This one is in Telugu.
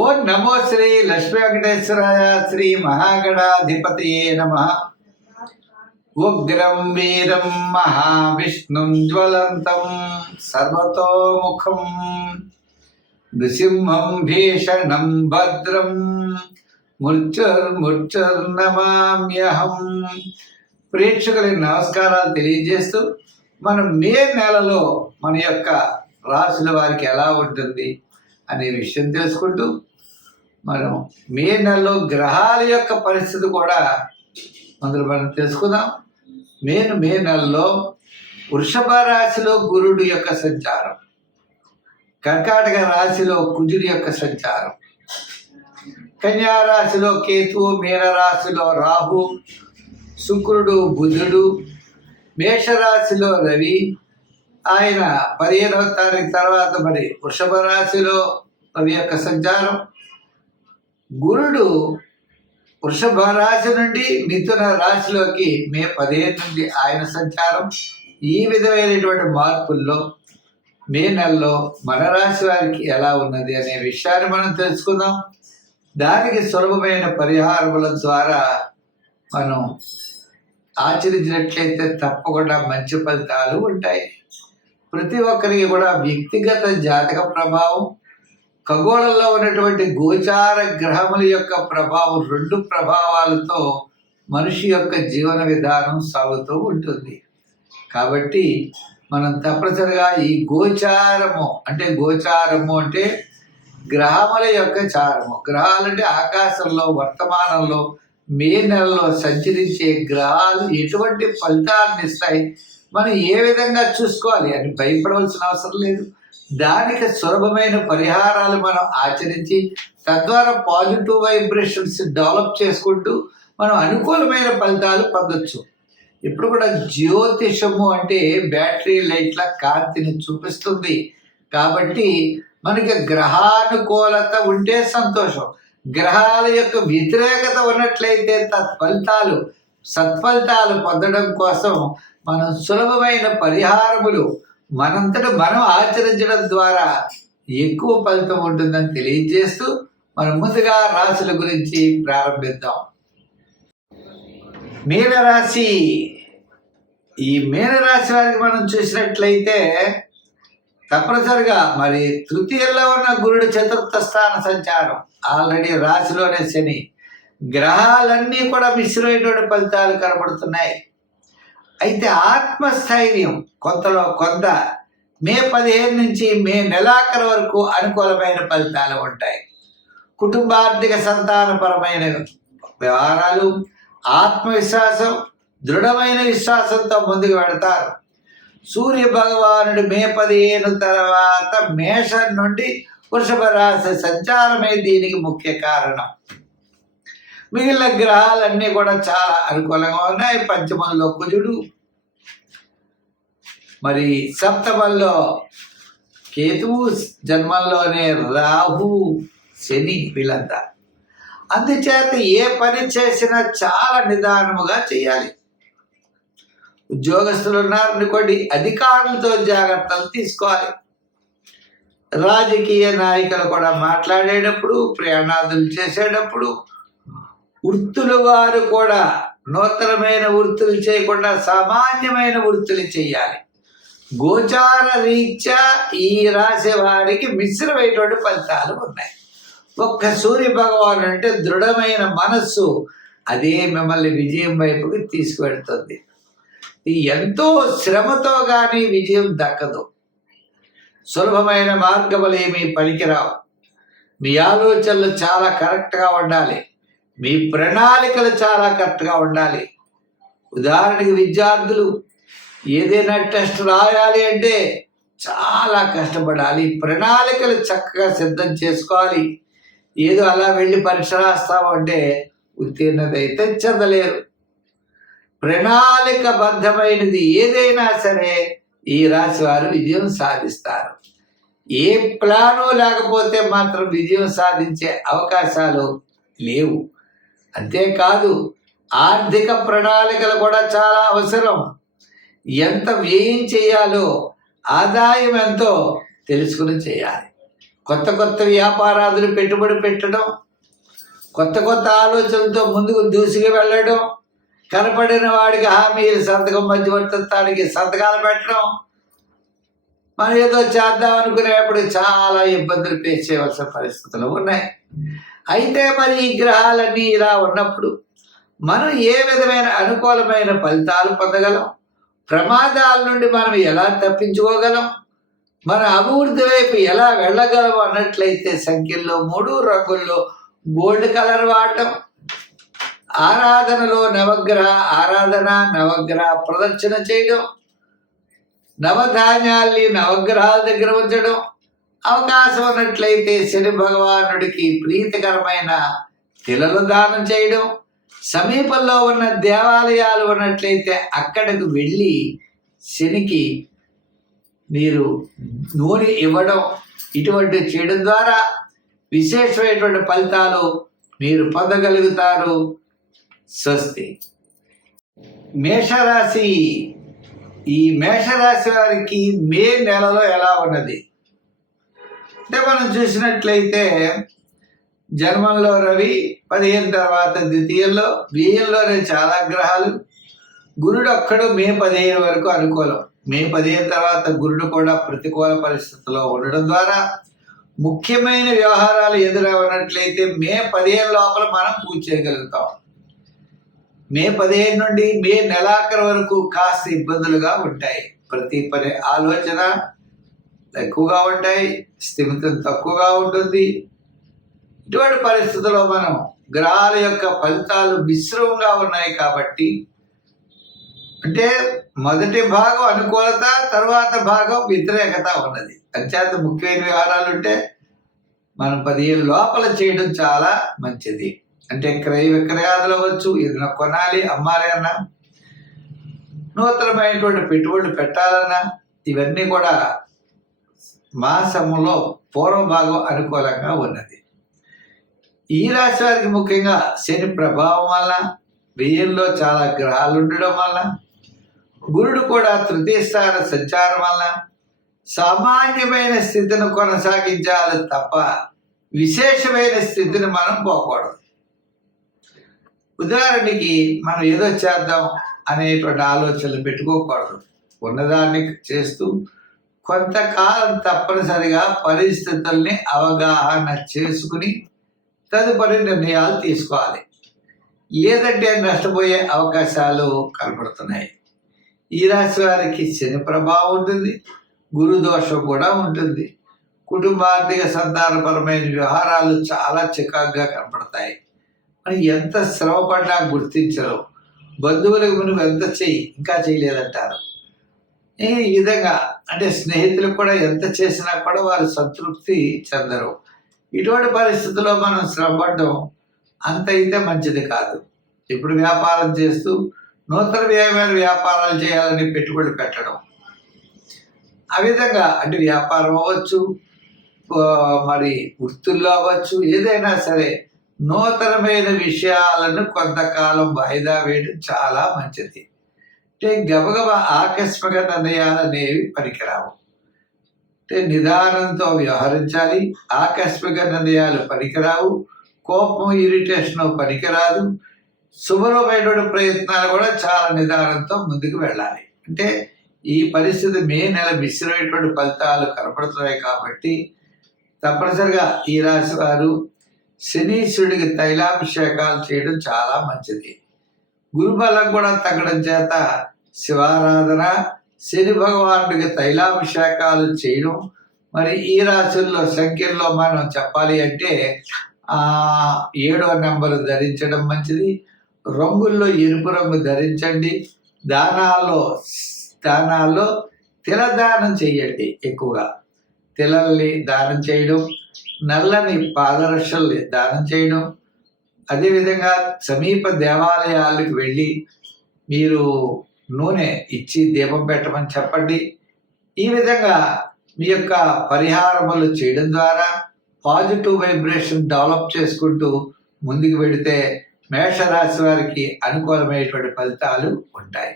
ఓం నమో శ్రీ లక్ష్మీ వెంకటేశ్వరాయ శ్రీ మహాగణాధిపతయే నమః. ఉగ్రం వీరం మహావిష్ణుం జ్వలంతం సర్వతోముఖం నృసింహం భీషణం భద్రం మృత్యుర్నమామ్యహం. ప్రేక్షకులకి నమస్కారాలు తెలియజేస్తూ మనం మే నెలలో మన యొక్క రాశుల వారికి ఎలా ఉంటుంది అనే విషయం తెలుసుకుంటూ మనం మే నెలలో గ్రహాల యొక్క పరిస్థితి కూడా మనం తెలుసుకుందాం. మే నెలలో వృషభ రాశిలో గురుడు యొక్క సంచారం, కర్కాటక రాశిలో కుజుడి యొక్క సంచారం, కన్యా రాశిలో కేతువు, మీన రాశిలో రాహు, శుక్రుడు, బుధుడు, మేషరాశిలో రవి, ఆయన 15వ తారీఖు తర్వాత మరి వృషభ రాశిలో రవి యొక్క సంచారం, గురుడు వృషభ రాశి నుండి మిథున రాశిలోకి మే 15 నుండి ఆయన సంచారం. ఈ విధమైనటువంటి మార్పుల్లో మే నెలలో మన రాశి వారికి ఎలా ఉన్నది అనే విషయాన్ని మనం తెలుసుకుందాం. దానికి సులభమైన పరిహారముల ద్వారా మనం ఆచరించినట్లయితే తప్పకుండా మంచి ఫలితాలు ఉంటాయి. ప్రతి ఒక్కరికి కూడా వ్యక్తిగత జాతక ప్రభావం, ఖగోళంలో ఉన్నటువంటి గోచార గ్రహముల యొక్క ప్రభావం, 2 ప్రభావాలతో మనిషి యొక్క జీవన విధానం సాగుతూ ఉంటుంది. కాబట్టి మనం తప్పనిసరిగా ఈ గోచారము అంటే గ్రహముల యొక్క చారము. గ్రహాలంటే ఆకాశంలో వర్తమానంలో మే నెలలో సంచరించే గ్రహాలు ఎటువంటి ఫలితాలను ఇస్తాయి, మనం ఏ విధంగా చూసుకోవాలి అని భయపడవలసిన అవసరం లేదు. దానికి సులభమైన పరిహారాలు మనం ఆచరించి తద్వారా పాజిటివ్ వైబ్రేషన్స్ డెవలప్ చేసుకుంటూ మనం అనుకూలమైన ఫలితాలు పొందొచ్చు. ఇప్పుడు కూడా జ్యోతిషము అంటే బ్యాటరీ లైట్ల కాంతిని చూపిస్తుంది. కాబట్టి మనకి గ్రహానుకూలత ఉంటే సంతోషం, గ్రహాల యొక్క వ్యతిరేకత ఉన్నట్లయితే సత్ఫలితాలు పొందడం కోసం మనం సులభమైన పరిహారములు మనంతట మనం ఆచరించడం ద్వారా ఎక్కువ ఫలితం ఉంటుందని తెలియజేస్తూ మనం ముందుగా రాశుల గురించి ప్రారంభిద్దాం. మీనరాశి. ఈ మీనరాశి వారికి మనం చూసినట్లయితే తప్పనిసరిగా మరి తృతీయంలో ఉన్న గురుడు చతుర్థ స్థాన సంచారం, ఆల్రెడీ రాశిలోనే శని, గ్రహాలన్నీ కూడా మిశ్రమైనటువంటి ఫలితాలు కనబడుతున్నాయి. అయితే ఆత్మస్థైర్యం కొంత మే 15 నుంచి మే నెలాఖరు వరకు అనుకూలమైన ఫలితాలు ఉంటాయి. కుటుంబార్థిక సంతానపరమైన వ్యవహారాలు, ఆత్మవిశ్వాసం, దృఢమైన విశ్వాసంతో ముందుకు వెడతారు. సూర్య భగవానుడు మే 15 తర్వాత మేషం నుండి వృషభ రాశి సంచారమే దీనికి ముఖ్య కారణం. మిగిలిన గ్రహాలన్నీ కూడా చాలా అనుకూలంగా ఉన్నాయి. పంచమంలో కుజుడు, మరి సప్తమంలో కేతువు, జన్మంలోనే రాహు, శని, వీళ్ళంతా. అందుచేత ఏ పని చేసినా చాలా నిదానముగా చేయాలి. ఉద్యోగస్తులు ఉన్నారనుకోండి, అధికారులతో జాగ్రత్తలు తీసుకోవాలి. రాజకీయ నాయకులు కూడా మాట్లాడేటప్పుడు, ప్రయాణాదులు చేసేటప్పుడు, వృత్తుల వారు కూడా నూతనమైన వృత్తులు చేయకుండా సామాన్యమైన వృత్తులు చేయాలి. గోచార రీత్యా ఈ రాశి వారికి మిశ్రమైనటువంటి ఫలితాలు ఉన్నాయి. ఒక్క సూర్య భగవాన్ అంటే దృఢమైన మనస్సు, అదే మిమ్మల్ని విజయం వైపుకి తీసుకువెడుతుంది. ఎంతో శ్రమతో కానీ విజయం దక్కదు. సులభమైన మార్గములు ఏమీ పనికిరావు. మీ ఆలోచనలు చాలా కరెక్ట్గా ఉండాలి. మీ ప్రణాళికలు చాలా కరెక్ట్గా ఉండాలి. ఉదాహరణకి విద్యార్థులు ఏదైనా టెస్ట్ రాయాలి అంటే చాలా కష్టపడాలి. ప్రణాళికలు చక్కగా సిద్ధం చేసుకోవాలి. ఏదో అలా వెళ్ళి పరీక్ష రాస్తామంటే ఉత్తీర్ణత అయితే చెందలేరు. ప్రణాళికబద్ధమైనది ఏదైనా సరే ఈ రాశి వారు విజయం సాధిస్తారు. ఏ ప్లాను లేకపోతే మాత్రం విజయం సాధించే అవకాశాలు లేవు. అంతేకాదు ఆర్థిక ప్రణాళికలు కూడా చాలా అవసరం. ఎంత వ్యయం చేయాలో, ఆదాయం ఎంతో తెలుసుకుని చేయాలి. కొత్త కొత్త వ్యాపారాదులు పెట్టుబడి పెట్టడం, కొత్త కొత్త ఆలోచనలతో ముందుకు దూసుకు వెళ్ళడం, కనపడిన వాడికి హామీలు సంతకం మధ్యవర్తిత్వానికి సంతకాలు పెట్టడం, మనం ఏదో చేద్దాం అనుకునేప్పుడు చాలా ఇబ్బందులు ఫేస్ చేయవలసిన పరిస్థితులు ఉన్నాయి. అయితే మరి ఈ గ్రహాలన్నీ ఇలా ఉన్నప్పుడు మనం ఏ విధమైన అనుకూలమైన ఫలితాలు పొందగలం, ప్రమాదాల నుండి మనం ఎలా తప్పించుకోగలం, మన అభివృద్ధి వైపు ఎలా వెళ్ళగలం అన్నట్లయితే సంఖ్యల్లో 3 రంగుల్లో గోల్డ్ కలర్ వాడటం, ఆరాధనలో నవగ్రహ ఆరాధన, నవగ్రహ ప్రదక్షిణ చేయడం, నవధాన్యాల్ని నవగ్రహాల దగ్గర ఉంచడం, అవకాశం ఉన్నట్లయితే శని భగవానుడికి ప్రీతికరమైన తిలలు దానం చేయడం, సమీపంలో ఉన్న దేవాలయాలు ఉన్నట్లయితే అక్కడికి వెళ్ళి శనికి మీరు నూనె ఇవ్వడం, ఇటువంటి చేయడం ద్వారా విశేషమైనటువంటి ఫలితాలు మీరు పొందగలుగుతారు. స్వస్తి. మేషరాశి. ఈ మేషరాశి వారికి మే నెలలో ఎలా ఉన్నది అంటే మనం చూసినట్లయితే జన్మంలో రవి, 15 తర్వాత ద్వితీయంలో, వ్యయంలోనే చాలా గ్రహాలు. గురుడు ఒక్కడు మే 15 వరకు అనుకూలం. మే 15 తర్వాత గురుడు కూడా ప్రతికూల పరిస్థితుల్లో ఉండడం ద్వారా ముఖ్యమైన వ్యవహారాలు ఎదురవనట్లయితే మే 15 లోపల మనం పూజ చేయగలుగుతాం. మే 15 నుండి మే నెలాఖరు వరకు కాస్త ఇబ్బందులుగా ఉంటాయి. ప్రతి పని ఆలోచన ఎక్కువగా ఉంటాయి, స్థిమితం తక్కువగా ఉంటుంది. ఇటువంటి పరిస్థితుల్లో మనం గ్రహాల యొక్క ఫలితాలు మిశ్రమంగా ఉన్నాయి కాబట్టి, అంటే మొదటి భాగం అనుకూలత, తర్వాత భాగం వ్యతిరేకత ఉన్నది. అత్యంత ముఖ్యమైన వ్యవహారాలు ఉంటే మనం 15 లోపల చేయడం చాలా మంచిది. అంటే క్రయ విక్రయాలు అవ్వచ్చు, ఏదైనా కొనాలి అమ్మాలి అన్నా, నూతనమైనటువంటి పెట్టుబడులు పెట్టాలన్నా, ఇవన్నీ కూడా మాసంలో పూర్వభాగం అనుకూలంగా ఉన్నది. ఈ రాశి వారికి ముఖ్యంగా శని ప్రభావం వల్ల, వ్యయంలో చాలా గ్రహాలు ఉండడం వల్ల, గురుడు కూడా తృతీయ స్థాన సంచారం వల్ల సామాన్యమైన స్థితిని కొనసాగించాలి తప్ప విశేషమైన స్థితిని మనం పోకూడదు. ఉదాహరణకి మనం ఏదో చేద్దాం అనేటువంటి ఆలోచనలు పెట్టుకోకూడదు. ఉన్నదాన్ని చేస్తూ కొంతకాలం తప్పనిసరిగా పరిస్థితుల్ని అవగాహన చేసుకుని తదుపరి నిర్ణయాలు తీసుకోవాలి. లేదంటే నష్టపోయే అవకాశాలు కనపడుతున్నాయి. ఈ రాశి వారికి శని ప్రభావం ఉంటుంది, గురు దోషం కూడా ఉంటుంది. కుటుంబార్థిక సంతానపరమైన వ్యవహారాలు చాలా చికాకుగా కనపడతాయి. మనం ఎంత శ్రమపడ్డా గుర్తించరు. బంధువులకు మనం ఎంత చెయ్యి ఇంకా చేయలేదంటారు. ఈ విధంగా అంటే స్నేహితులకు కూడా ఎంత చేసినా కూడా వారు సంతృప్తి చెందరు. ఇటువంటి పరిస్థితుల్లో మనం శ్రమపడడం అంత అయితే మంచిది కాదు. ఇప్పుడు వ్యాపారం చేస్తూ నూతన వ్యాపారాలు చేయాలని పెట్టుబడి పెట్టడం, ఆ విధంగా అంటే వ్యాపారం అవ్వచ్చు, మరి వృత్తుల్లో అవ్వచ్చు, ఏదైనా సరే నూతనమైన విషయాలను కొంతకాలం వాయిదా వేయడం చాలా మంచిది. అంటే గబగబ ఆకస్మిక నిర్ణయాలు అనేవి పనికిరావు. అంటే నిదానంతో వ్యవహరించాలి. ఆకస్మిక నిర్ణయాలు పనికిరావు. కోపం, ఇరిటేషన్ పనికిరాదు. శుభ్రమైనటువంటి ప్రయత్నాలు కూడా చాలా నిదానంతో ముందుకు వెళ్ళాలి. అంటే ఈ పరిస్థితి మే నెల మిశ్రమైనటువంటి ఫలితాలు కనపడుతున్నాయి కాబట్టి తప్పనిసరిగా ఈ రాశి వారు శనీశ్వరుడికి తైలాభిషేకాలు చేయడం చాలా మంచిది. గురుబలం కూడా తగ్గడం చేత శివారాధన, శని భగవానుడికి తైలాభిషేకాలు చేయడం. మరి ఈ రాశుల్లో సంఖ్యల్లో మనం చెప్పాలి అంటే 7వ నెంబరు ధరించడం మంచిది. రంగుల్లో ఎరుపు రంగు ధరించండి. దానాల్లో తిలదానం చేయండి. ఎక్కువగా తిలల్ని దానం చేయడం, నల్లని పాదరక్షల్ని దానం చేయడం, అదేవిధంగా సమీప దేవాలయాలకు వెళ్ళి మీరు నూనె ఇచ్చి దీపం పెట్టమని చెప్పండి. ఈ విధంగా మీ యొక్క పరిహారములు చేయడం ద్వారా పాజిటివ్ వైబ్రేషన్ డెవలప్ చేసుకుంటూ ముందుకు వెళితే మేషరాశి వారికి అనుకూలమైనటువంటి ఫలితాలు ఉంటాయి.